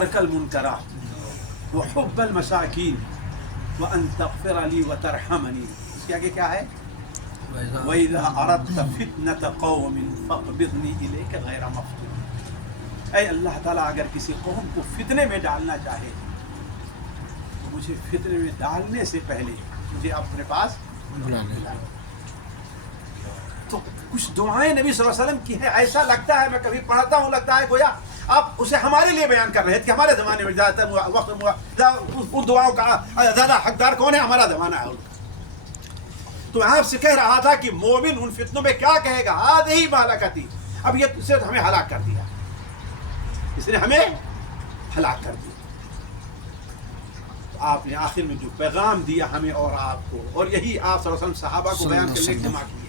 ترك المنكرات وحب المساكين وأن تغفر لي وترحمني. اس کے آگے کیا ہے؟ وَإِذَا أَرَدْتَ فِتْنَةَ قَوْمٍ فَاقْبِضْنِي إِلَيْكَ غَيْرَ مَفْتُونٍ. اے اللہ تعالیٰ اگر کسی قوم کو فتنے میں ڈالنا چاہے تو مجھے فتنے میں ڈالنے سے پہلے مجھے اپنے پاس بلا لے. تو کچھ دعائیں نبی صلی اللہ علیہ وسلم کی ہیں. ایسا لگتا ہے، میں کبھی پڑھتا ہوں، لگتا ہے گویا آپ اسے ہمارے لیے بیان کر رہے تھے کہ ہمارے زمانے میں زیادہ تر وقت ان دعاؤں کا زیادہ حقدار کون ہے؟ ہمارا زمانہ ہے. تو آپ سے کہہ رہا تھا کہ مومن ان فتنوں میں کیا کہے گا؟ ہذہ مہلکتی. اب یہ اس نے ہمیں ہلاک کر دیا، اس نے ہمیں ہلاک کر دیا. تو آپ نے آخر میں جو پیغام دیا ہمیں اور آپ کو، اور یہی آپ صلی اللہ علیہ وسلم صحابہ کو بیان کرنے کے جمع کیے.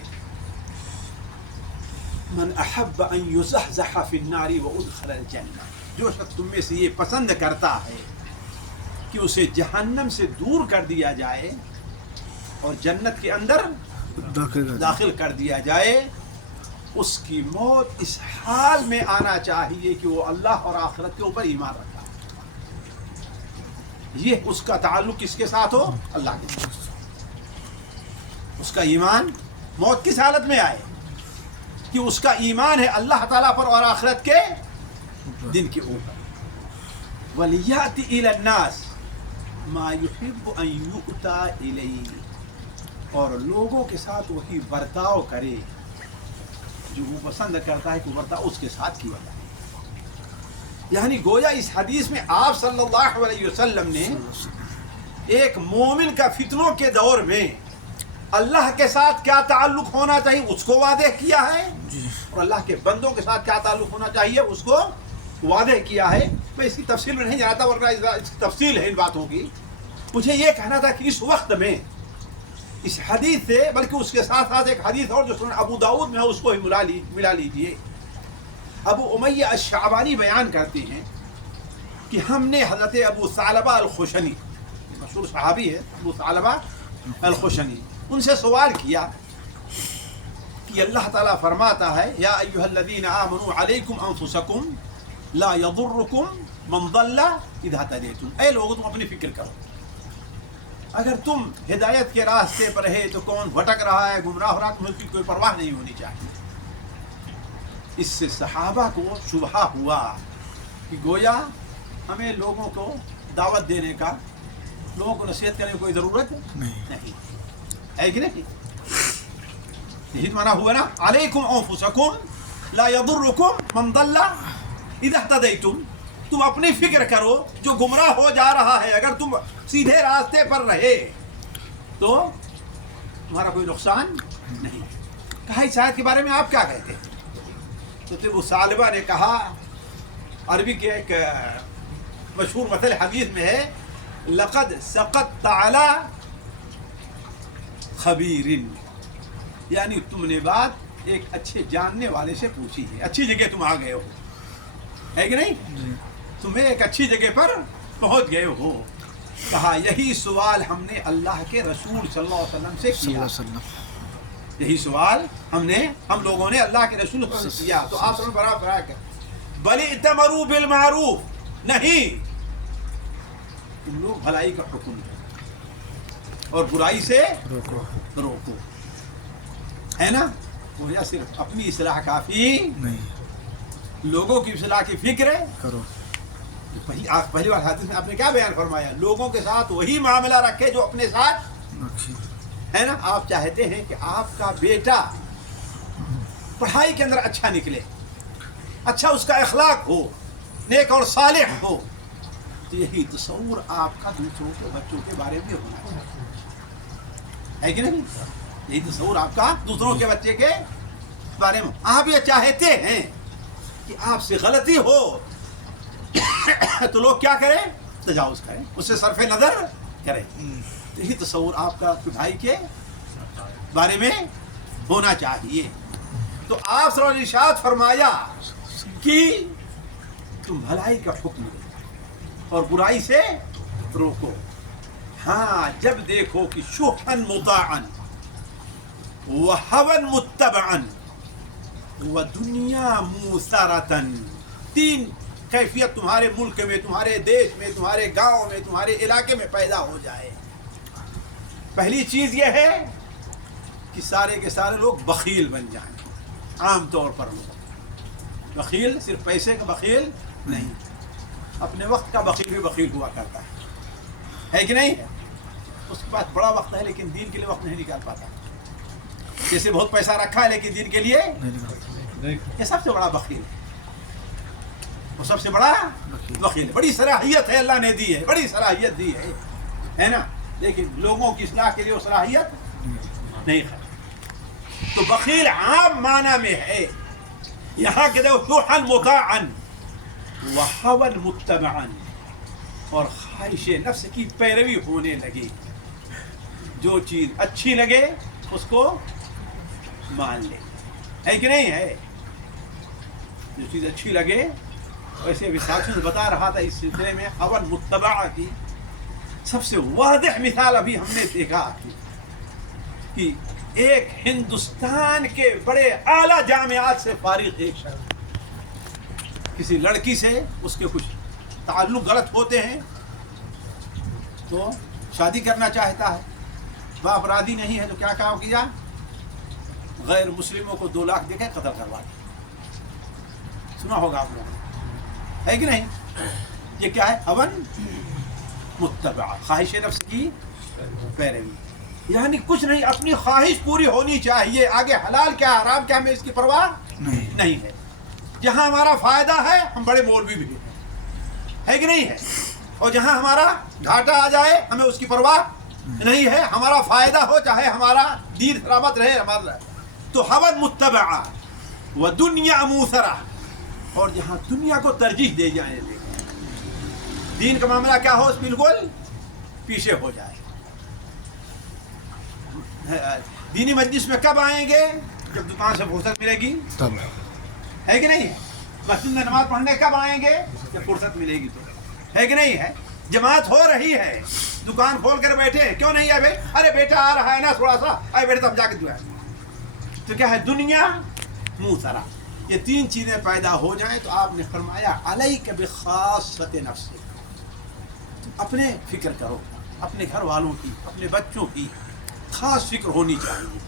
من احب ان یزحزح فی النار وادخل الجنہ. جو شخص تم میں سے یہ پسند کرتا ہے کہ اسے جہنم سے دور کر دیا جائے اور جنت کے اندر داخل کر دیا جائے، اس کی موت اس حال میں آنا چاہیے کہ وہ اللہ اور آخرت کے اوپر ایمان رکھتا ہے. یہ اس کا تعلق کس کے ساتھ ہو؟ اللہ کے ساتھ. اس کا ایمان موت کس حالت میں آئے کہ اس کا ایمان ہے اللہ تعالیٰ پر اور آخرت کے دن کے اوپر. وَلِيَأْتِ إِلَى النَّاسِ مَا يُحِبُّ أَن يُؤْتَى إِلَيْهِ. اور لوگوں کے ساتھ وہی برتاؤ کرے جو وہ پسند کرتا ہے کہ برتاؤ اس کے ساتھ کیا جائے. یعنی گویا اس حدیث میں آپ صلی اللہ علیہ وسلم نے ایک مومن کا فتنوں کے دور میں اللہ کے ساتھ کیا تعلق ہونا چاہیے اس کو واضح کیا ہے، اور اللہ کے بندوں کے ساتھ کیا تعلق ہونا چاہیے اس کو واضح کیا ہے. میں اس کی تفصیل میں نہیں جاتا، ورنہ اس کی تفصیل ہے ان باتوں کی. مجھے یہ کہنا تھا کہ اس وقت میں اس حدیث سے، بلکہ اس کے ساتھ ساتھ ایک حدیث اور جو سنن ابو داؤد میں ہے اس کو ہی ملا لیجیے. ابو امیہ الشعبانی بیان کرتے ہیں کہ ہم نے حضرت ابو ثعلبہ الخشنی، مشہور صحابی ہے ابو ثعلبہ الخشنی، ان سے سوال کیا کہ اللہ تعالیٰ فرماتا ہے یا ایھا الذین آمنوا علیکم انفسکم لا یضرکم من ضل اذا ہدیتم. اے لوگو تم اپنی فکر کرو، اگر تم ہدایت کے راستے پر ہے تو کون بھٹک رہا ہے، گمراہ ہو رہا ہے، تمہیں اس کی کوئی پرواہ نہیں ہونی چاہیے. اس سے صحابہ کو شبہہ ہوا کہ گویا ہمیں لوگوں کو دعوت دینے کا، لوگوں کو نصیحت کرنے کی کوئی ضرورت نہیں ہے کہ نہیں. یہی معنی ہوا نا، علیکم انفسکم لا یضرکم من ضل اذا اہتدیتم. تم اپنی فکر کرو، جو گمراہ ہو جا رہا ہے اگر تم سیدھے راستے پر رہے تو تمہارا کوئی نقصان نہیں. کہا اس آیت کے بارے میں آپ کیا کہتے ہیں؟ تو ابو ثعلبہ نے کہا، عربی کے ایک مشہور مثل حدیث میں ہے، لقد سقطت علی خبیر. یعنی تم نے بات ایک اچھے جاننے والے سے پوچھی ہے، اچھی جگہ تم آ گئے ہو، ہے کہ نہیں؟ تمہیں ایک اچھی جگہ پر پہنچ گئے ہو. کہا یہی سوال ہم نے اللہ کے رسول صلی اللہ علیہ وسلم سے کیا. یہی سوال ہم لوگوں نے اللہ کے رسول سے کیا. تو آپ سب بڑا فرق ہے. بل ائتمروا بالمعروف، نہیں، تم لوگ بھلائی کا حکم دو اور برائی سے روکو. ہے نا؟ وہ یا صرف اپنی اصلاح کافی نہیں، لوگوں کی اصلاح کی فکر کرو. پہلی بار حدیث میں آپ نے کیا بیان فرمایا؟ لوگوں کے ساتھ وہی معاملہ رکھے جو اپنے ساتھ ہے نا. آپ چاہتے ہیں کہ آپ کا بیٹا پڑھائی کے اندر اچھا نکلے، اچھا اس کا اخلاق ہو، نیک اور صالح ہو، تو یہی تصور آپ کا دوسروں کے بچوں کے بارے میں ہونا چاہیے، ہے کہ نہیں؟ یہی تصور آپ کا دوسروں کے بچے کے بارے میں. آپ یہ چاہتے ہیں کہ آپ سے غلطی ہو تو لوگ کیا کریں؟ تجاوز کریں، اس سے صرف نظر کریں. یہی تصور آپ کا بھائی کے بارے میں ہونا چاہیے. تو آپ صلی اللہ علیہ وسلم نے ارشاد فرمایا کہ تم بھلائی کا حکم دو اور برائی سے روکو. ہاں، جب دیکھو کہ شحًا مطاعًا وہوًا متبعًا ودنیا موثرةً، تین کیفیت تمہارے ملک میں، تمہارے دیش میں، تمہارے گاؤں میں، تمہارے علاقے میں پیدا ہو جائے۔ پہلی چیز یہ ہے کہ سارے کے سارے لوگ بخیل بن جائیں۔ عام طور پر لوگ بخیل، صرف پیسے کا بخیل نہیں، اپنے وقت کا بخیل بھی بخیل ہوا کرتا ہے کہ نہیں ہے؟ اس کے پاس بڑا وقت ہے لیکن دین کے لیے وقت نہیں نکال پاتا، جیسے بہت پیسہ رکھا ہے لیکن دین کے لیے، یہ سب سے بڑا بخیل ہے، وہ سب سے بڑا بخیل ہے۔ بڑی صلاحیت ہے اللہ نے دی ہے، بڑی صلاحیت دی ہے نا، لیکن لوگوں کی اصلاح کے لیے وہ صلاحیت نہیں ہے۔ تو بخیل عام معنی میں ہے، یہاں کے دیکھو شوحا مطاعا وہوا متبعا، اور خواہش نفس کی پیروی ہونے لگے، جو چیز اچھی لگے اس کو مان لے، ہے کہ نہیں ہے؟ جو چیز اچھی لگے، ویسے ابھی ساتھیوں سے بتا رہا تھا اس سلسلے میں ہوا متبع کی سب سے واضح مثال ابھی ہم نے دیکھا کہ ایک ہندوستان کے بڑے اعلیٰ جامعات سے فارغ ایک شخص کسی لڑکی سے اس کے کچھ تعلق غلط ہوتے ہیں تو شادی کرنا چاہتا ہے، باپ راضی نہیں ہے تو کیا کام کیا؟ غیر مسلموں کو 2 لاکھ دے کے قتل کروا دیا۔ سنا ہوگا آپ لوگوں نے، ہے کہ نہیں؟ یہ کیا ہے؟ ہون متبع، خواہش نفس کی پیروی، یعنی کچھ نہیں، اپنی خواہش پوری ہونی چاہیے، آگے حلال کیا حرام کیا ہمیں اس کی پرواہ نہیں ہے، جہاں ہمارا فائدہ ہے ہم بڑے مولوی بھی ہے کہ نہیں ہے، اور جہاں ہمارا گھاٹا آ جائے ہمیں اس کی پرواہ نہیں ہے، ہمارا فائدہ ہو چاہے ہمارا دین سلامت رہے ہمارا، تو ہوا متبع و دنیا موثرہ، اور جہاں دنیا کو ترجیح دے جائیں، دین کا معاملہ کیا ہو بالکل پیچھے ہو جائے۔ دینی مجلس میں کب آئیں گے؟ جب دکان سے فرصت ملے گی، ہے کہ نہیں؟ مسجد میں نماز پڑھنے کب آئیں گے؟ جب فرصت ملے گی تو، ہے کہ نہیں ہے؟ جماعت ہو رہی ہے، دکان کھول کر بیٹھے، کیوں نہیں ہے بھائی؟ ارے بیٹا آ رہا ہے نا تھوڑا سا، ارے بیٹا تب جا کے دعا، تو کیا ہے؟ دنیا موثرہ، یہ 3 چیزیں پیدا ہو جائیں تو آپ نے فرمایا علیک بخاصۃ نفسک، اپنے فکر کرو، اپنے گھر والوں کی، اپنے بچوں کی خاص فکر ہونی چاہیے،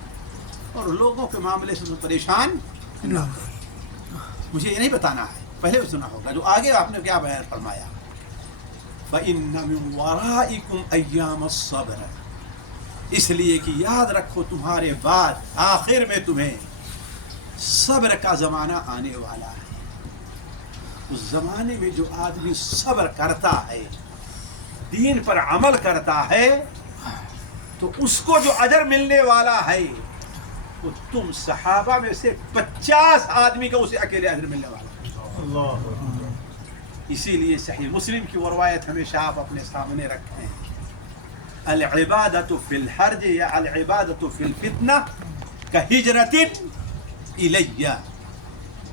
اور لوگوں کے معاملے سے پریشان نہ ہو۔ مجھے یہ نہیں بتانا ہے، پہلے بھی سنا ہوگا جو آگے آپ نے کیا بیان فرمایا، فَإِنَّ مِن وَرَائِكُمْ أَيَّامَ الصَّبْرِ، اس لیے کہ یاد رکھو تمہارے بعد آخر میں تمہیں صبر کا زمانہ آنے والا ہے۔ اس زمانے میں جو آدمی صبر کرتا ہے، دین پر عمل کرتا ہے، تو اس کو جو اجر ملنے والا ہے وہ تم صحابہ میں سے 50 آدمی کا اسے اکیلے اجر ملنے والا ہے۔ اسی لیے صحیح مسلم کی وہ روایت ہمیشہ آپ اپنے سامنے رکھیں، العبادۃ فی الحرج یا العبادۃ فی الفتنہ کہجرۃ الی،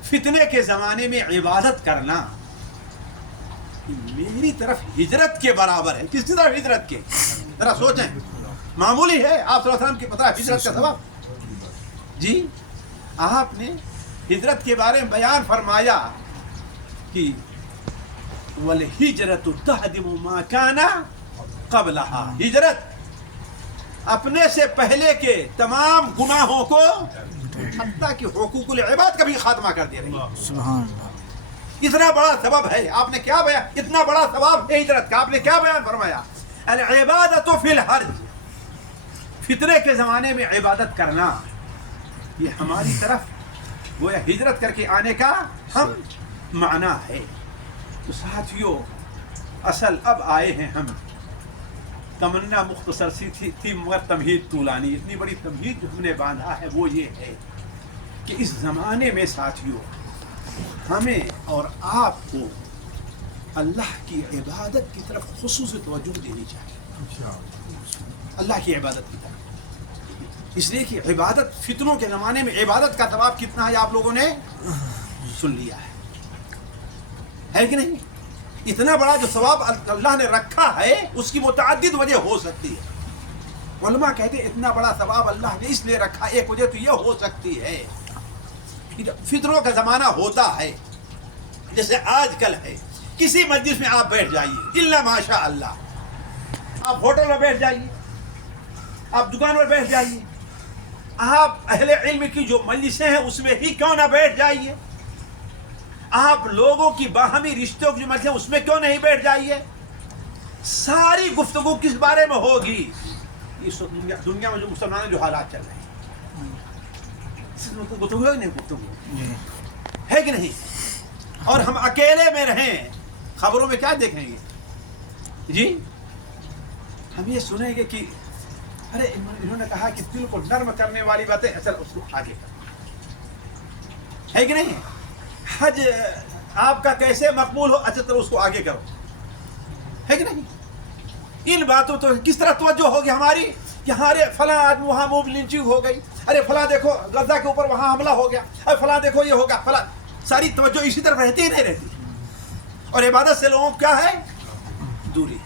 فتنے کے زمانے میں عبادت کرنا میری طرف ہجرت کے برابر ہے۔ کس کی طرف ہجرت کے؟ ذرا سوچیں، معمولی ہے، آپ صلی اللہ علیہ وسلم کی پتہ ہے ہجرت کا سبب؟ جی آپ نے ہجرت کے بارے میں بیان فرمایا کہ وَالْهِجْرَةُ تَهْدِمُ مَا كَانَ قَبْلَهَا، ہجرت اپنے سے پہلے کے تمام گناہوں کو، حتیٰ کہ حقوق العباد کا بھی خاتمہ کر دے رہی ہے۔ سبحان اللہ، اتنا بڑا سبب ہے۔ آپ نے کیا بیان، اتنا بڑا ثواب ہے ہجرت کا، آپ نے کیا بیان فرمایا؟ العبادۃ فی الحرج، فتنے کے زمانے میں عبادت کرنا، یہ ہماری طرف وہ ہجرت کر کے آنے کا ہم معنی ہے۔ تو ساتھیوں، اصل اب آئے ہیں ہم، تمنا مختصر سی تھی مگر تمہید طولانی، اتنی بڑی تمہید جو ہم نے باندھا ہے وہ یہ ہے کہ اس زمانے میں ساتھیوں ہمیں اور آپ کو اللہ کی عبادت کی طرف خصوصی توجہ دینی چاہیے، اللہ کی عبادت کی طرف، اس لیے کہ عبادت فتنوں کے زمانے میں عبادت کا ثواب کتنا ہے آپ لوگوں نے سن لیا ہے کہ نہیں؟ اتنا بڑا جو ثواب اللہ نے رکھا ہے اس کی متعدد وجہ ہو سکتی ہے۔ علماء کہتے ہیں اتنا بڑا ثواب اللہ نے اس لیے رکھا، ایک وجہ تو یہ ہو سکتی ہے کہ فتنوں کا زمانہ ہوتا ہے، جیسے آج کل ہے، کسی مجلس میں آپ بیٹھ جائیے، الا ماشاء اللہ، آپ ہوٹل میں بیٹھ جائیے، آپ دکان پر بیٹھ جائیے، آپ اہل علم کی جو مجلسیں ہیں اس میں ہی کیوں نہ بیٹھ جائیے، آپ لوگوں کی باہمی رشتوں کی جو مجلسیں اس میں کیوں نہیں بیٹھ جائیے، ساری گفتگو کس بارے میں ہوگی؟ اس دنیا میں جو مسلمانوں جو حالات چل رہے ہیں، گفتگو ہے نہیں، گفتگو ہے کہ نہیں؟ اور ہم اکیلے میں رہیں، خبروں میں کیا دیکھیں گے جی؟ ہم یہ سنیں گے کہ ارے انہوں نے کہا کہ دل کو نرم کرنے والی باتیں، اصل اس کو آگے کرو، ہے کہ نہیں؟ حج آپ کا کیسے مقبول ہو، اچھا طرح اس کو آگے کرو، ہے کہ نہیں؟ ان باتوں تو کس طرح توجہ ہوگی ہماری کہ ارے فلاں آدمی وہاں موب لنچنگ ہو گئی، ارے فلاں دیکھو غزہ کے اوپر وہاں حملہ ہو گیا، ارے فلاں دیکھو یہ ہوگا، فلاں، ساری توجہ اسی طرف رہتی ہی نہیں رہتی، اور عبادت سے لوگوں کو کیا ہے؟ دوری۔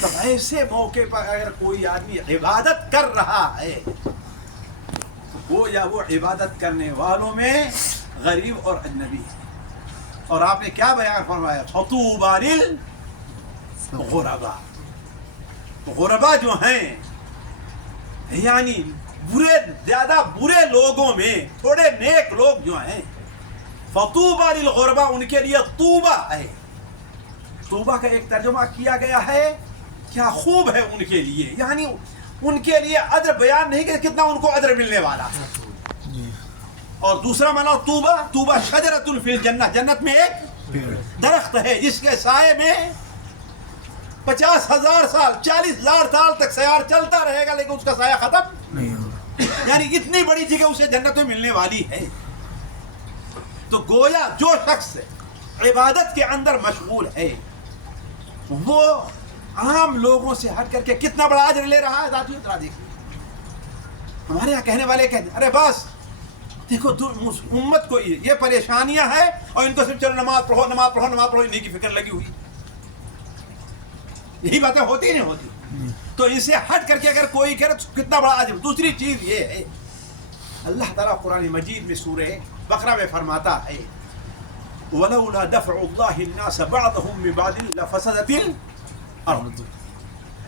تب ایسے موقع پر اگر کوئی آدمی عبادت کر رہا ہے تو گویا وہ عبادت کرنے والوں میں غریب اور اجنبی ہے، اور آپ نے کیا بیان فرمایا؟ فطوبی للغرباء، غربا جو ہیں یعنی برے، زیادہ برے لوگوں میں تھوڑے نیک لوگ جو ہیں، فطوبی للغرباء، ان کے لیے طوبہ ہے۔ طوبہ کا ایک ترجمہ کیا گیا ہے کیا خوب ہے ان کے لیے، یعنی ان کے لیے اجر بیان نہیں کہ کتنا ان کو اجر ملنے والا ہے۔ اور دوسرا معنی طوبہ، طوبہ شجرۃ فی الجنہ، جنت میں ایک درخت ہے جس کے سائے میں 50,000 سال، 40,000 سال تک سیار چلتا رہے گا لیکن اس کا سایہ ختم نہیں ہوگا، یعنی اتنی بڑی جگہ اسے جنت میں ملنے والی ہے۔ تو گویا جو شخص عبادت کے اندر مشغول ہے وہ عام لوگوں سے ہٹ کر کے کتنا بڑا اجر لے رہا ہے۔ ذاتیوں ذرا دیکھیں، ہمارے یہاں کہنے والے کہتے ہیں ارے بس دیکھو امت کو یہ پریشانیاں ہیں اور ان کو صرف چلو نماز پڑھو نماز پڑھو نماز پڑھو، انہیں کی فکر لگی ہوئی، یہی باتیں ہوتی نہیں ہوتی؟ تو ان سے ہٹ کر کے اگر کوئی کرے تو کتنا بڑا اجر۔ دوسری چیز یہ ہے، اللہ تعالیٰ قرآن مجید میں سورہ بقرہ میں فرماتا ہے وَلَوْلَا دَفْعُ اللَّهِ النَّاسَ بَعْضَهُمْ بِبَعْضٍ لَفَسَدَتِ الْأَرْضُ،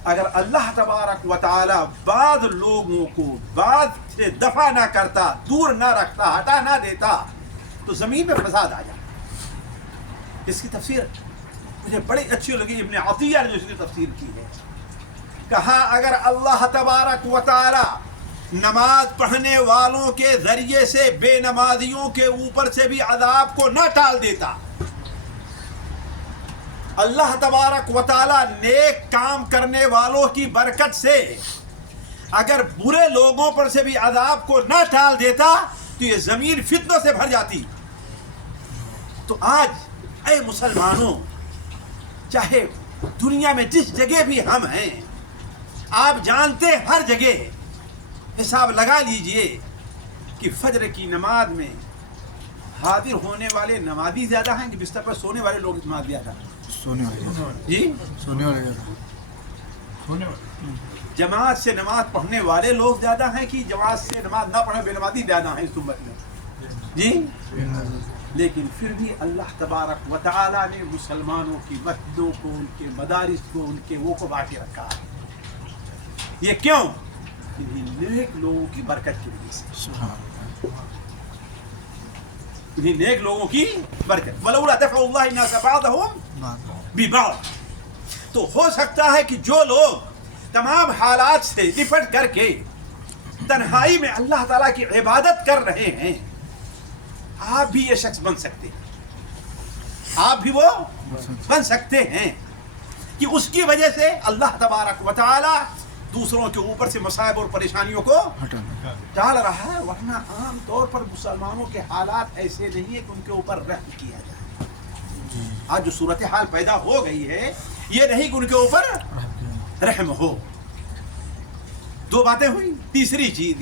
اگر اللہ تبارک و تعالی بعض لوگوں کو بعض سے دفع نہ کرتا، دور نہ رکھتا، ہٹا نہ دیتا تو زمین میں فساد آ جاتا۔ اس کی تفسیر مجھے بڑی اچھی لگی، ابن عطیہ نے جو اس کی تفسیر کی ہے، کہا اگر اللہ تبارک و تعالی نماز پڑھنے والوں کے ذریعے سے بے نمازیوں کے اوپر سے بھی عذاب کو نہ ٹال دیتا، اللہ تبارک و تعالی نیک کام کرنے والوں کی برکت سے اگر برے لوگوں پر سے بھی عذاب کو نہ ٹال دیتا تو یہ زمین فتنوں سے بھر جاتی۔ تو آج اے مسلمانوں، چاہے دنیا میں جس جگہ بھی ہم ہیں، آپ جانتے ہر جگہ حساب لگا لیجئے کہ فجر کی نماز میں حاضر ہونے والے نمازی زیادہ ہیں کہ بستر پر سونے والے لوگ نماز زیادہ ہیں؟ سونے والے جی، سونے والے زیادہ۔ جماعت سے نماز پڑھنے والے لوگ زیادہ ہیں کہ جماعت سے نماز نہ پڑھنے بے نمازی زیادہ ہیں اس امت میں؟ جی، لیکن پھر بھی اللہ تبارک و تعالی نے مسلمانوں کی مسجدوں کو، ان کے مدارس کو، ان کے وہ کو باقی رکھا ہے۔ یہ کیوں؟ انہیں نیک لوگوں کی برکت کی وجہ سے، انہیں نیک لوگوں کی برکت۔ وَلَوْلَا دَفْعُ اللَّهِ النَّاسَ بَعْضَهُمْ بِبَعْضٍ، تو ہو سکتا ہے کہ جو لوگ تمام حالات سے نپٹ کر کے تنہائی میں اللہ تعالیٰ کی عبادت کر رہے ہیں، آپ بھی یہ شخص بن سکتے ہیں، آپ بھی وہ بن سکتے ہیں کہ اس کی وجہ سے اللہ تبارک و تعالی دوسروں کے اوپر سے مصائب اور پریشانیوں کو ڈال رہا ہے۔ ورنہ عام طور پر مسلمانوں کے حالات ایسے نہیں ہے کہ ان کے اوپر رحم کیا جائے۔ آج جو صورتحال پیدا ہو گئی ہے یہ نہیں کہ ان کے اوپر رحم ہو۔ دو باتیں ہوئی، تیسری چیز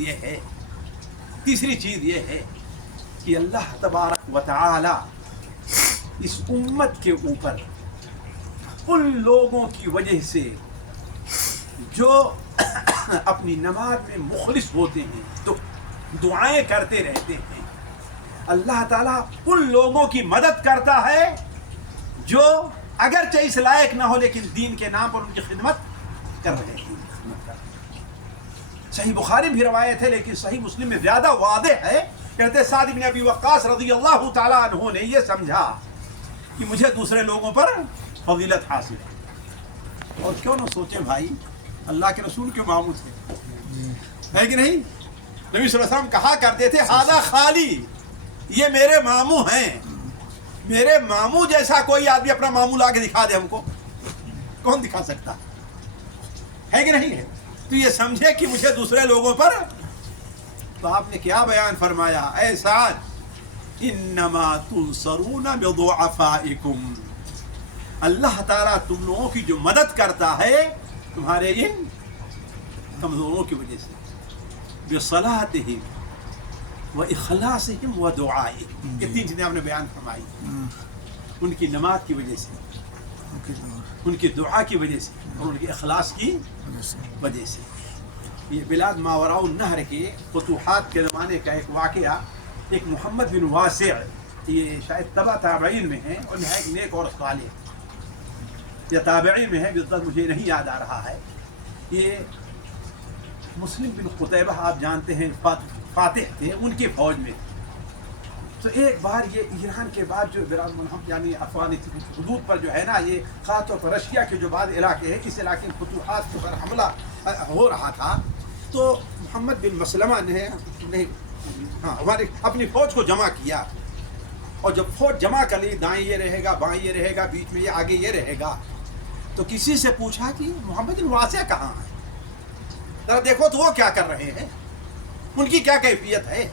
یہ ہے کہ اللہ تبارک و تعالی اس امت کے اوپر ان لوگوں کی وجہ سے جو اپنی نماز میں مخلص ہوتے ہیں، تو دعائیں کرتے رہتے ہیں، اللہ تعالیٰ ان لوگوں کی مدد کرتا ہے جو اگرچہ اس لائق نہ ہو لیکن دین کے نام پر ان کی خدمت کر رہے ہیں. صحیح بخاری بھی روایت ہے لیکن صحیح مسلم میں زیادہ واضح ہے. کہتے سعد بن ابی وقاص رضی اللہ تعالیٰ عنہ نے یہ سمجھا کہ مجھے دوسرے لوگوں پر فضیلت حاصل ہے. اور کیوں نہ سوچے بھائی, اللہ کے رسول کے ماموں تھے, ہے کہ نہیں؟ نبی صلی اللہ علیہ وسلم کہا کرتے تھے ہذا خالی, یہ میرے ماموں ہیں. میرے ماموں جیسا کوئی آدمی اپنا ماموں لا کے دکھا دے ہم کو, کون دکھا سکتا ہے کہ نہیں ہے؟ تو یہ سمجھے کہ مجھے دوسرے لوگوں پر. تو آپ نے کیا بیان فرمایا, اے سعد انما تنصرون بضعفائکم, اللہ تعالیٰ تم لوگوں کی جو مدد کرتا ہے تمہارے ان کمزوروں کی وجہ سے, بصلاتہم و اخلاصہم و دعائہم, یہ تین چیزیں آپ نے بیان فرمائی. ان کی نماز کی وجہ سے, ان کی دعا کی وجہ سے, اور ان کے اخلاص کی وجہ سے. یہ بلاد ماوراء النہر کے فتوحات کے زمانے کا ایک واقعہ, ایک محمد بن واسع, یہ شاید تبع تابعین میں ہیں اور نہایت نیک اور صالح, یا تابعین میں ہے, بالضبط مجھے نہیں یاد آ رہا ہے. یہ مسلم بن قتیبہ آپ جانتے ہیں فاتح تھے, ان کی فوج میں. تو ایک بار یہ ایران کے بعد جو یعنی افغان حدود پر جو ہے نا, یہ خاص طور پر رشیا کے جو بعض علاقے ہیں, اس علاقے میں فتوحات کے پر حملہ ہو رہا تھا. تو محمد بن مسلمہ نے ہماری اپنی فوج کو جمع کیا, اور جب فوج جمع کر لی, دائیں یہ رہے گا, بائیں یہ رہے گا, بیچ میں یہ, آگے یہ رہے گا, تو کسی سے پوچھا کہ محمد بن واسع کہاں ہے, ذرا دیکھو تو وہ کیا کر رہے ہیں, ان کی کیا کیفیت ہے.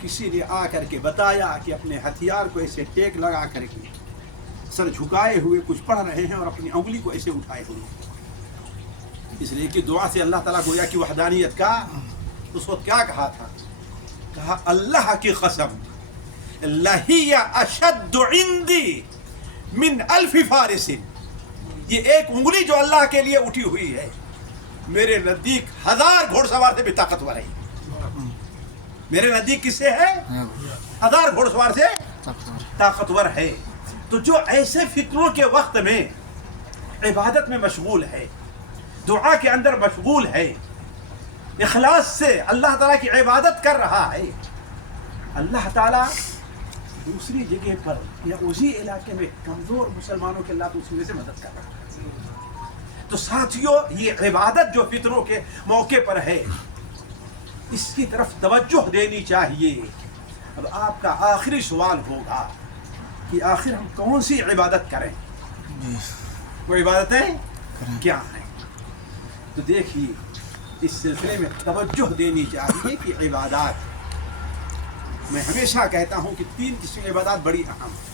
کسی نے آ کر کے بتایا کہ اپنے ہتھیار کو ایسے ٹیک لگا کر کے سر جھکائے ہوئے کچھ پڑھ رہے ہیں, اور اپنی انگلی کو ایسے اٹھائے ہوئے, اس لیے کہ دعا سے اللہ تعالیٰ گویا کی وحدانیت کا. اس وقت کیا کہا تھا, کہا اللہ کی قسم لہی اشد عندی من الف فارس, یہ ایک انگلی جو اللہ کے لیے اٹھی ہوئی ہے میرے نزدیک 1000 گھوڑ سوار سے بھی طاقتور ہے. میرے نزدیک کس سے ہے؟ 1000 گھوڑ سوار سے طاقتور ہے. تو جو ایسے فطروں کے وقت میں عبادت میں مشغول ہے, دعا کے اندر مشغول ہے, اخلاص سے اللہ تعالیٰ کی عبادت کر رہا ہے, اللہ تعالیٰ دوسری جگہ پر یا اسی علاقے میں کمزور مسلمانوں کے اللہ دوسری سے مدد کر رہا ہے. تو ساتھیوں, یہ عبادت جو فطروں کے موقع پر ہے, اس کی طرف توجہ دینی چاہیے. اب آپ کا آخری سوال ہوگا کہ آخر ہم کون سی عبادت کریں, وہ عبادتیں کیا ہیں؟ تو دیکھیے, اس سلسلے میں توجہ دینی چاہیے کہ عبادات, میں ہمیشہ کہتا ہوں کہ 3 قسم کی عبادات بڑی اہم ہیں.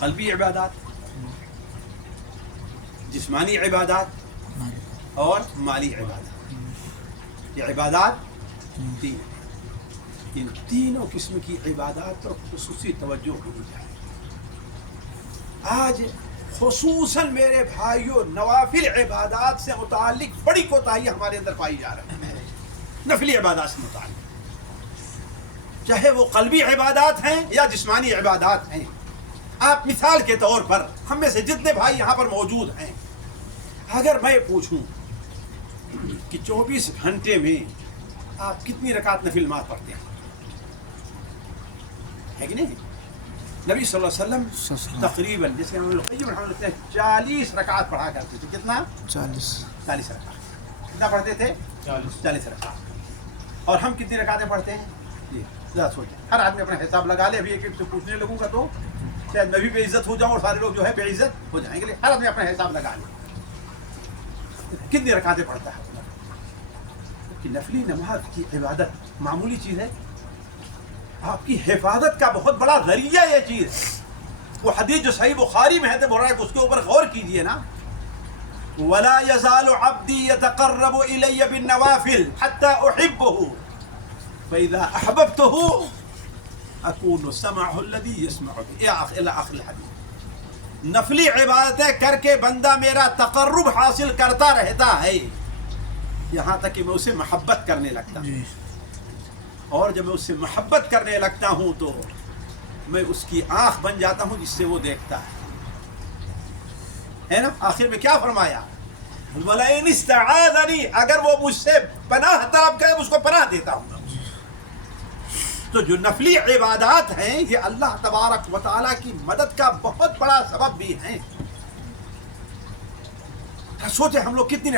قلبی عبادات, جسمانی عبادات, اور مالی عبادات. یہ عبادات 3 ہیں. ان تینوں قسم کی عبادات پر خصوصی توجہ ہونی چاہیے. آج خصوصاً میرے بھائیوں, نوافل عبادات سے متعلق بڑی کوتاہی ہمارے اندر پائی جا رہی ہے. نفلی عبادات سے متعلق, چاہے وہ قلبی عبادات ہیں یا جسمانی عبادات ہیں. آپ مثال کے طور پر, ہم میں سے جتنے بھائی یہاں پر موجود ہیں, اگر میں پوچھوں کہ 24 گھنٹے میں آپ کتنی رکعت نفل نماز پڑھتے ہیں, ہے کہ نہیں؟ نبی صلی اللہ علیہ وسلم تقریباً, جس کے ابن القیم رحمہ اللہ 40 رکعت پڑھا کرتے تھے. کتنا؟ 40 رکعت. کتنا پڑھتے تھے؟ 40 رکعت. اور ہم کتنی رکعتیں پڑھتے ہیں؟ جی ذرا سوچیں, ہر آدمی اپنا حساب لگا لے. ابھی ایک سے پوچھنے لگوں گا تو شاید میں بھی بے عزت ہو جاؤں اور سارے لوگ جو ہے بے عزت ہو جائیں گے. ہر آدمی اپنا حساب لگا لے کتنی رکعتیں پڑھتا ہے. کہ نفلی نماز کی عبادت معمولی چیز ہے, آپ کی حفاظت کا بہت بڑا ذریعہ یہ چیز ہے. وہ حدیث جو صحیح بخاری میں ہے تو بول رہا ہے کہ اس کے اوپر غور کیجئے نا. وَلَا يَزَالُ عَبْدِي يَتَقَرَّبُ إِلَيَّ بِالنَّوَافِلِ حَتَّى أُحِبَّهُ فَإِذَا أَحْبَبْتُهُ أَكُونُ سَمْعَهُ الَّذِي يَسْمَعُ بِهِ إِلَى آخِرِ الْحَدِيث. نفلی عبادتیں کر کے بندہ میرا تقرب حاصل کرتا رہتا ہے, یہاں تک کہ میں اسے محبت کرنے لگتا ہوں، اور جب میں اس سے محبت کرنے لگتا ہوں تو میں اس کی آنکھ بن جاتا ہوں جس سے وہ دیکھتا ہے نا. آخر میں کیا فرمایا؟ وَلَئِنِ اسْتَعَاذَنِي، اگر وہ مجھ سے پناہ طلب کرے اس کو پناہ دیتا ہوں. تو جو نفلی عبادات ہیں یہ اللہ تبارک و تعالیٰ کی مدد کا بہت بڑا سبب بھی ہیں. سوچے ہم لوگ کتنی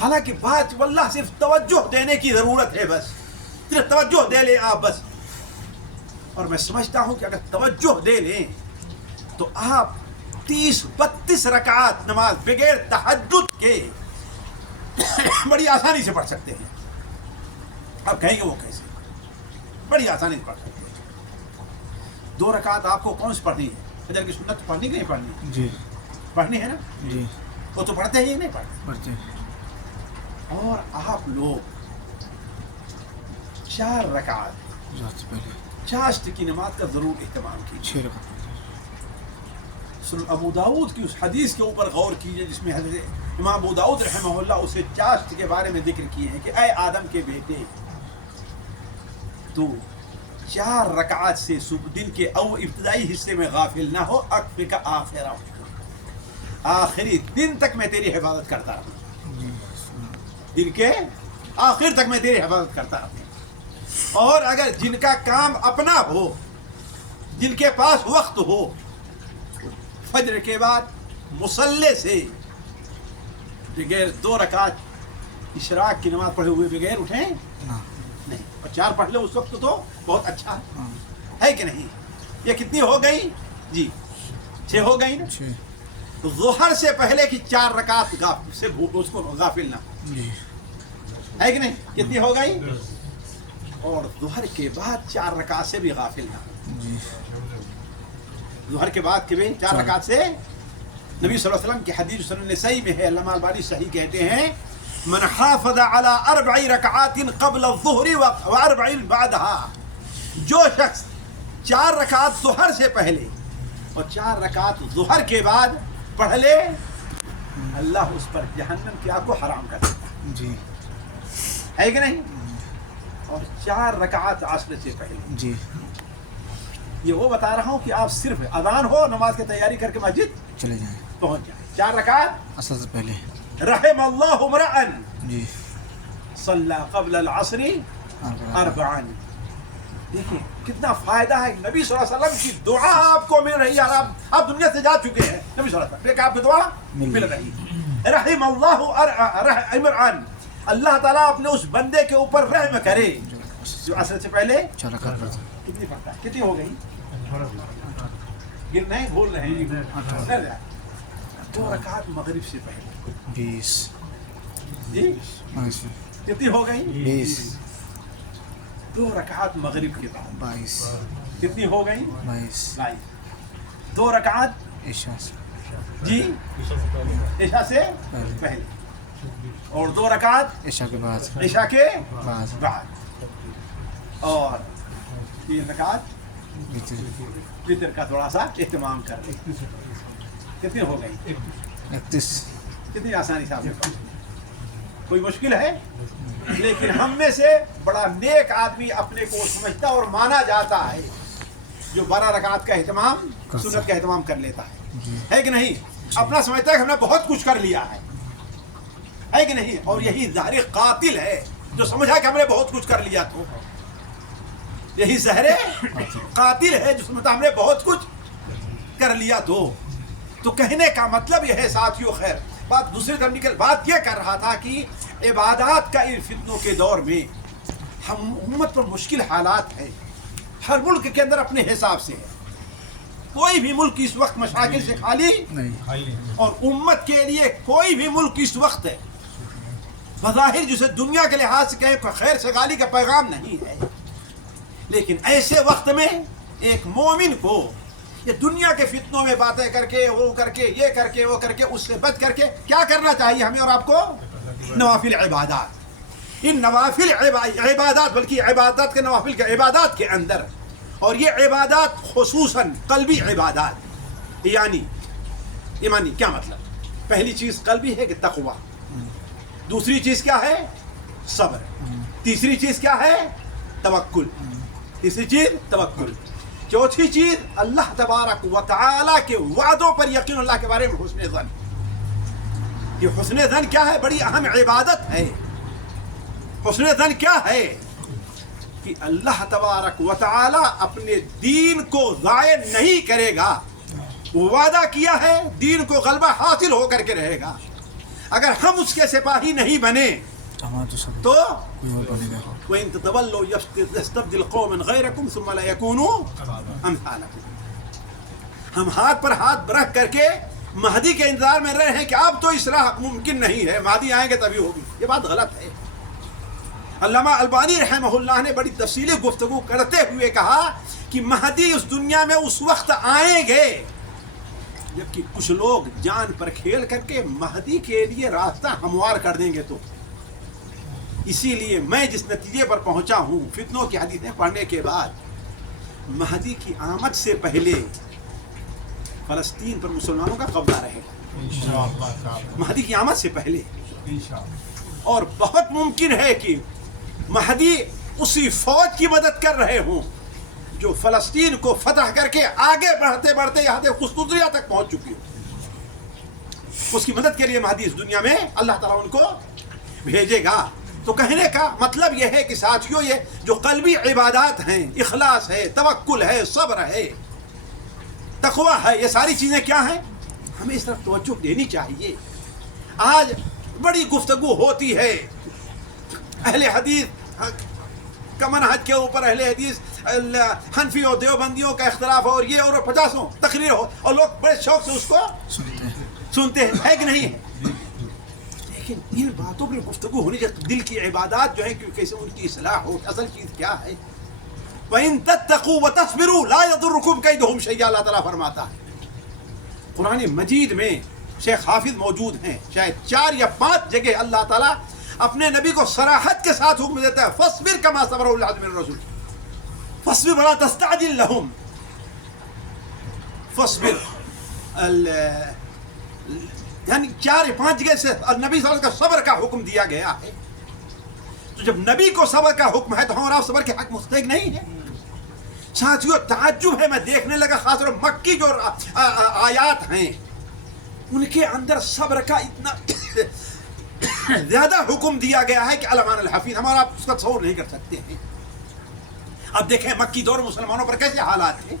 حالانکہ بات واللہ صرف توجہ دینے کی ضرورت ہے، بس صرف توجہ دے لیں آپ بس. اور میں سمجھتا ہوں کہ اگر توجہ دے لیں تو آپ 30-32 رکعات نماز بغیر تہجد کے بڑی آسانی سے پڑھ سکتے ہیں. آپ کہیں گے وہ کیسے؟ بڑی آسانی سے پڑھ سکتے ہیں. 2 رکعات آپ کو کون سی پڑھنی ہے؟ فجر کی سنت پڑھنی کہ نہیں پڑھنی؟ جی پڑھنی ہے نا. جی وہ تو پڑھتے ہی نہیں پڑھتے. اور آپ لوگ 4 رکعات رات سے پہلے چاشت کی نماز کا ضرور اہتمام کیجیے. 6 رکعت. سنن ابو داؤد کی اس حدیث کے اوپر غور کیجیے جس میں حضرت امام ابو داؤد رحمہ اللہ اسے چاشت کے بارے میں ذکر کیے ہیں کہ اے آدم کے بیٹے تو 4 رکعات سے دن کے ابتدائی حصے میں غافل نہ ہو، اکفی کا آخرہ آخری دن تک میں تیری حفاظت کرتا رہوں. دن کے آخر تک میں تیری حفاظت کرتا رہوں. اور اگر جن کا کام اپنا ہو، جن کے پاس وقت ہو، فجر کے بعد مصلی سے بغیر 2 رکعت اشراق کی نماز پڑھے ہوئے بغیر اٹھیں نہیں، اور 4 پڑھ لیں اس وقت تو بہت اچھا ہے کہ نہیں. یہ کتنی ہو گئی جی؟ 6 ہو گئی نا. ظہر سے پہلے کی 4 رکعت سے اس کو غافل نہ ہے کہ نہیں. کتنی ہو گئی؟ اور ظہر کے بعد 4 رکعت سے بھی غافل نہ. ظہر کے بعد کے بھی 4 رکعت سے نبی صلی اللہ علیہ وسلم کی حدیث سنن نسائی میں ہے، علامہ البانی صحیح کہتے ہیں من حافظ على 4 رکعات قبل الظہر و4 بعدها، جو شخص 4 رکعت ظہر سے پہلے اور 4 رکعت ظہر کے بعد پڑھ لے اللہ اس پر جہنم کی آگ کو حرام کر دیتا جی ہے کہ نہیں. اور 4 رکعت عصر سے پہلے. جی یہ وہ بتا رہا ہوں کہ آپ صرف اذان ہو نماز کی تیاری کر کے مسجد چلے جائیں پہنچ جائیں. 4 رکعت اصل سے پہلے. رحم اللہ امرأ جی صلی قبل العصر 4. دیکھیں کتنا فائدہ ہے. نبی صلی اللہ علیہ وسلم کی دعا آپ کو مل رہی ہے. آپ دنیا سے جا چکے ہیں، نبی صلی اللہ علیہ وسلم آپ کی دعا مل رہی ہے. رحم اللہ امرأ، اللہ تعالیٰ اپنے اس بندے کے اوپر رحم کرے جو عصر سے پہلے 4 رکعت پڑھتے. کتنی پڑھتا ہے؟ کتنی ہو گئی؟ گرنا ہے بول رہے ہیں. 2 رکعت مغرب سے پہلے 20 جی کتنی ہو گئی؟ 20 2 رکعت مغرب کے بعد 22 کتنی ہو گئی؟ 22 2 رکعت عشاء سے جی عشاء سے پہلے اور 2 رکعت عشاء کے بعد. عشاء کے بعد بعد اور 3 رکعت وتر کا تھوڑا سا اہتمام کر لیں. کتنی ہو گئی؟ 31. کتنی آسانی سے آپ کے پاس. کوئی مشکل ہے؟ لیکن ہم میں سے بڑا نیک آدمی اپنے کو سمجھتا اور مانا جاتا ہے جو 12 رکعت کا اہتمام سنت کا اہتمام کر لیتا ہے کہ نہیں. اپنا سمجھتا ہے کہ ہم نے بہت کچھ کر لیا ہے کہ نہیں. اور یہی ظاہر قاتل ہے جو سمجھا کہ ہم نے بہت کچھ کر لیا. تو یہی زہر قاتل ہے جو سمجھتا ہم نے بہت کچھ کر لیا. تو کہنے کا مطلب یہ ہے ساتھیوں، خیر بات دوسری طرف نکل، بات یہ کر رہا تھا کہ عبادات کا ان فتنوں کے دور میں ہم امت پر مشکل حالات ہے. ہر ملک کے اندر اپنے حساب سے ہے. کوئی بھی ملک اس وقت مشاکل سے خالی نہیں. اور امت کے لیے کوئی بھی ملک اس وقت ہے بظاہر جسے دنیا کے لحاظ سے کہیں خیر سگالی کا پیغام نہیں ہے. لیکن ایسے وقت میں ایک مومن کو یہ دنیا کے فتنوں میں باتیں کر کے وہ کر کے یہ کر کے وہ کر کے اس سے بچ کر کے کیا کرنا چاہیے ہمیں اور آپ کو؟ نوافل عبادات. ان نوافل عبادات بلکہ عبادات کے نوافل کے عبادات کے اندر، اور یہ عبادات خصوصاً قلبی عبادات یعنی ایمانی. کیا مطلب؟ پہلی چیز قلبی ہے کہ تقوی. دوسری چیز کیا ہے؟ صبر. تیسری چیز کیا ہے؟ توکل. تیسری چیز توکل. چوتھی چیز اللہ تبارک و تعالی کے وعدوں پر یقین. اللہ کے بارے میں حسن ظن. یہ حسن ظن کیا ہے؟ بڑی اہم عبادت ہے. حسن ظن کیا ہے؟ کہ اللہ تبارک و تعالی اپنے دین کو ضائع نہیں کرے گا. وعدہ کیا ہے دین کو غلبہ حاصل ہو کر کے رہے گا. اگر ہم اس کے سپاہی نہیں بنے تو وَإِن تَتَوَلَّوْا يَسْتَبْدِلْ قَوْمًا غَيْرَكُمْ ثُمَّ لَا يَكُونُوا أَمْثَالَكُمْ. ہم ہاتھ پر ہاتھ رکھ کر کے مہدی کے انتظار میں رہے ہیں کہ اب تو اصلاح ممکن نہیں ہے, مہدی آئیں گے تبھی ہوگی. یہ بات غلط ہے. علامہ البانی رحمہ اللہ نے بڑی تفصیلی گفتگو کرتے ہوئے کہا کہ مہدی اس دنیا میں اس وقت آئیں گے جبکہ کچھ لوگ جان پر کھیل کر کے مہدی کے لیے راستہ ہموار کر دیں گے. تو اسی لیے میں جس نتیجے پر پہنچا ہوں فتنوں کی حدیثیں پڑھنے کے بعد, مہدی کی آمد سے پہلے فلسطین پر مسلمانوں کا قبضہ رہے گا. مہدی کی آمد سے پہلے. اور بہت ممکن ہے کہ مہدی اسی فوج کی مدد کر رہے ہوں جو فلسطین کو فتح کر کے آگے بڑھتے بڑھتے یہاں سے قسطنطنیہ تک پہنچ چکی ہو. اس کی مدد کے لیے مہدی اس دنیا میں اللہ تعالیٰ ان کو بھیجے گا. تو کہنے کا مطلب یہ ہے کہ ساتھیوں یہ جو قلبی عبادات ہیں, اخلاص ہے, توکل ہے, صبر ہے, تقوی ہے, یہ ساری چیزیں کیا ہیں؟ ہمیں اس طرف توجہ دینی چاہیے. آج بڑی گفتگو ہوتی ہے اہل حدیث کا منہج کے اوپر, اہل حدیث حنفی اور دیوبندیوں کا اختلاف ہو, اور یہ اور 50 تقریر ہو, اور لوگ بڑے شوق سے اس کو سنتے ہیں. ہے کہ نہیں ہے؟ لیکن ان باتوں پر گفتگو ہونی چاہیے. دل کی عبادات جو ہیں کیسے ان کی اصلاح ہو, اصل چیز کیا ہے؟ وَإِن تَتَّقُوا وَتَصْبِرُوا لَا يَضُرُّكُمْ كَيْدُهُمْ شَيْئًا. اللہ تعالیٰ فرماتا ہے قرآن مجید میں. شیخ حافظ موجود ہیں, شاید 4 یا 5 جگہ اللہ تعالیٰ اپنے نبی کو صراحت کے ساتھ حکم دیتا ہے فَاصْبِرْ كَمَا صَبَرَ أُولُو الْعَزْمِ مِنَ الرُّسُلِ فَاصْبِرْ وَلَا تَسْتَعْجِلْ لَهُمْ. فَاصْبِرْ یعنی 4 یا 5 جگہ سے نبی صلی اللہ علیہ وسلم کا صبر کا حکم دیا گیا ہے. تو جب نبی کو صبر کا حکم ہے تو ہمارا صبر کے حق مستحق نہیں ہے. ساتھیوں تعجب ہے, میں دیکھنے لگا خاص طور مکی جو آیات ہیں ان کے اندر صبر کا اتنا زیادہ حکم دیا گیا ہے کہ علمان الحفیظ ہمارا آپ اس کا تصور نہیں کر سکتے ہیں. اب دیکھیں مکی دور مسلمانوں پر کیسے حالات ہیں.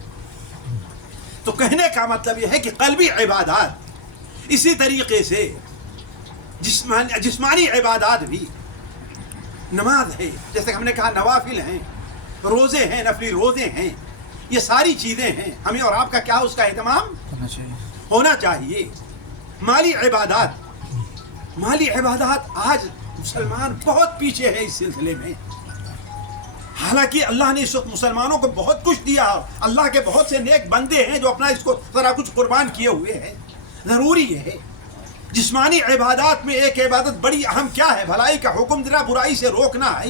تو کہنے کا مطلب یہ ہے کہ قلبی عبادات اسی طریقے سے جسمانی عبادات بھی, نماز ہے جیسے ہم نے کہا, نوافل ہیں, روزے ہیں, نفلی روزے ہیں, یہ ساری چیزیں ہیں. ہمیں اور آپ کا کیا اس کا اہتمام ہونا چاہیے. مالی عبادات آج مسلمان بہت پیچھے ہے اس سلسلے میں. حالانکہ اللہ نے اس وقت مسلمانوں کو بہت کچھ دیا, اللہ کے بہت سے نیک بندے ہیں جو اپنا اس کو ذرا کچھ قربان کیے ہوئے ہیں. ضروری ہے جسمانی عبادات میں ایک عبادت بڑی اہم کیا ہے؟ بھلائی کا حکم دینا, برائی سے روکنا ہے.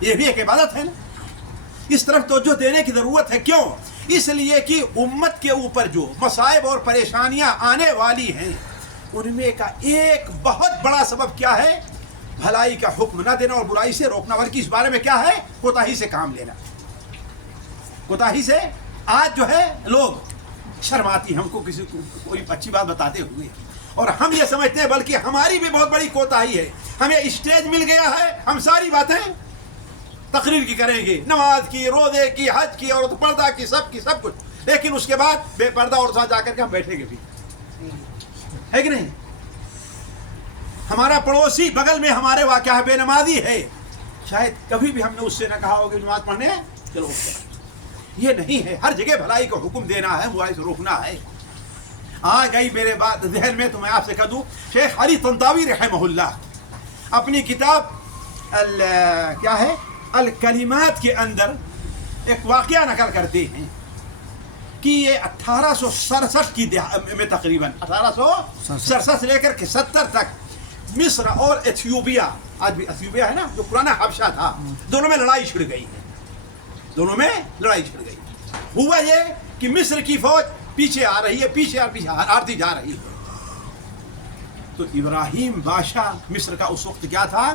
یہ بھی ایک عبادت ہے نا. اس طرف توجہ دینے کی ضرورت ہے. کیوں؟ اس لیے کہ امت کے اوپر جو مصائب اور پریشانیاں آنے والی ہیں ان میں کا ایک بہت بڑا سبب کیا ہے؟ بھلائی کا حکم نہ دینا اور برائی سے روکنا. بلکہ اس بارے میں کیا ہے؟ کوتاہی سے کام لینا. کوتاہی سے آج جو ہے لوگ شرماتی ہم کو کسی کو کوئی اچھی بات بتاتے ہوئے, اور ہم یہ سمجھتے ہیں بلکہ ہماری بھی بہت بڑی کوتاہی ہے. ہمیں اسٹیج مل گیا ہے, ہم ساری باتیں تقریر کی کریں گے, نماز کی, روزے کی, حج کی, اور پردہ کی, سب کچھ. لیکن اس کے بعد بے پردہ اور ساتھ جا کر کے ہم بیٹھیں گے بھی, ہے کہ نہیں؟ ہمارا پڑوسی بغل میں ہمارے واقعہ ہے, بے نمازی ہے, شاید کبھی بھی ہم نے اس سے نہ کہا ہوگا نماز پڑھنے چلو. یہ نہیں ہے. ہر جگہ بھلائی کا حکم دینا ہے, برائی سے روکنا ہے. آ گئی میرے بات ذہن میں تو میں آپ سے کہہ دوں, شیخ علی طنطاوی رحمہ اللہ اپنی کتاب کیا ہے الکلمات کے اندر ایک واقعہ نقل کرتے ہیں کہ یہ 1867 کی میں تقریباً 1867 سے لے کر کے 70 تک مصر اور ایتھیوپیا, آج بھی ایتھیوپیا ہے نا جو پرانا حبشہ تھا, دونوں میں لڑائی چھڑ گئی ہے. دونوں میں لڑائی چھڑ گئی. ہوا یہ کہ مصر کی فوج پیچھے آ رہی ہے, پیچھے آتی جا رہی ہے. تو ابراہیم بادشاہ مصر کا اس وقت کیا تھا؟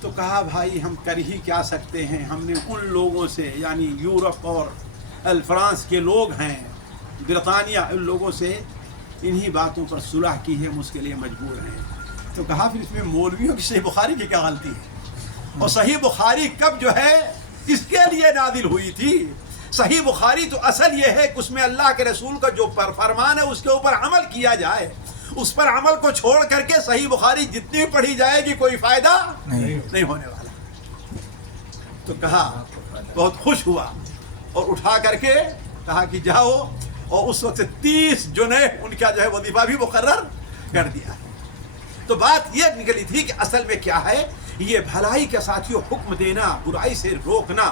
تو کہا بھائی ہم کر ہی کیا سکتے ہیں، ہم نے ان لوگوں سے یعنی یورپ اور فرانس کے لوگ ہیں، برطانیہ، ان لوگوں سے انہی باتوں پر صلح کی ہے، ہم اس کے لیے مجبور ہیں۔ تو کہا پھر اس میں مولویوں کی صحیح بخاری کی کیا غلطی ہے؟ اور صحیح بخاری کب جو ہے اس کے لیے نازل ہوئی تھی؟ صحیح بخاری تو اصل یہ ہے کہ اس میں اللہ کے رسول کا جو فرمان ہے اس کے اوپر عمل کیا جائے، اس پر عمل کو چھوڑ کر کے صحیح بخاری جتنی پڑھی جائے گی کوئی فائدہ نہیں ہونے والا۔ تو کہا بہت خوش ہوا اور اٹھا کر کے کہا کہ جاؤ، اور اس وقت 30 جنیح ان کا جو ہے وظیفہ بھی مقرر کر دیا۔ تو بات یہ نکلی تھی کہ اصل میں کیا ہے، یہ بھلائی کے ساتھیوں حکم دینا، برائی سے روکنا،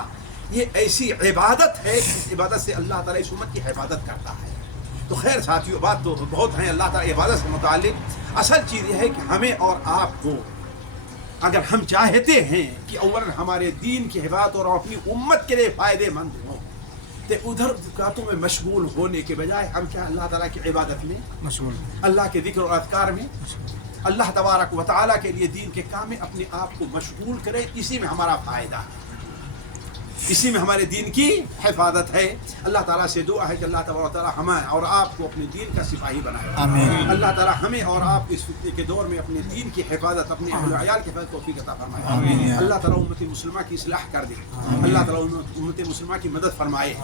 یہ ایسی عبادت ہے کہ اس عبادت سے اللہ تعالیٰ اس امت کی حفاظت کرتا ہے۔ تو خیر ساتھیوں، بات تو بہت ہیں اللہ تعالیٰ عبادت سے متعلق۔ اصل چیز یہ ہے کہ ہمیں اور آپ کو اگر ہم چاہتے ہیں کہ اولا ہمارے دین کی حفاظت اور اپنی امت کے لیے فائدے مند ہوں، تو ادھر باتوں میں مشغول ہونے کے بجائے ہم کیا اللہ تعالیٰ کی عبادت میں، مشغول، اللہ کے ذکر اور اذکار میں، اللہ تبارک و تعالیٰ کے لیے دین کے کام میں اپنے آپ کو مشغول کریں۔ اسی میں ہمارا فائدہ ہے، اسی میں ہمارے دین کی حفاظت ہے۔ اللہ تعالیٰ سے دعا ہے کہ اللہ تبارک و تعالیٰ ہمیں اور آپ کو اپنے دین کا سپاہی بنائے۔ آمین۔ اللہ تعالیٰ ہمیں اور آپ اس فتنے کے دور میں اپنے دین کی حفاظت، اپنے اہل و عیال کی حفاظت توفیق عطا فرمائے۔ آمین۔ اللہ تعالیٰ امت مسلمہ کی اصلاح کر دے، اللہ تعالیٰ امت مسلمہ کی مدد فرمائے۔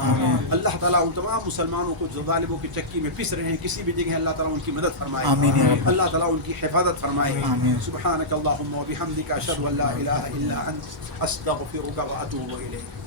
اللہ تعالیٰ ان تمام مسلمانوں کو جو ظالموں کی چکی میں پس رہے ہیں کسی بھی جگہ، اللہ تعالیٰ ان کی مدد فرمائے، آمین۔ اللہ تعالیٰ ان کی حفاظت فرمائے۔ آمین۔ سبحانک اللہم و بحمدک، اشہد ان لا الہ الا انت، استغفرک و اتوب الیک۔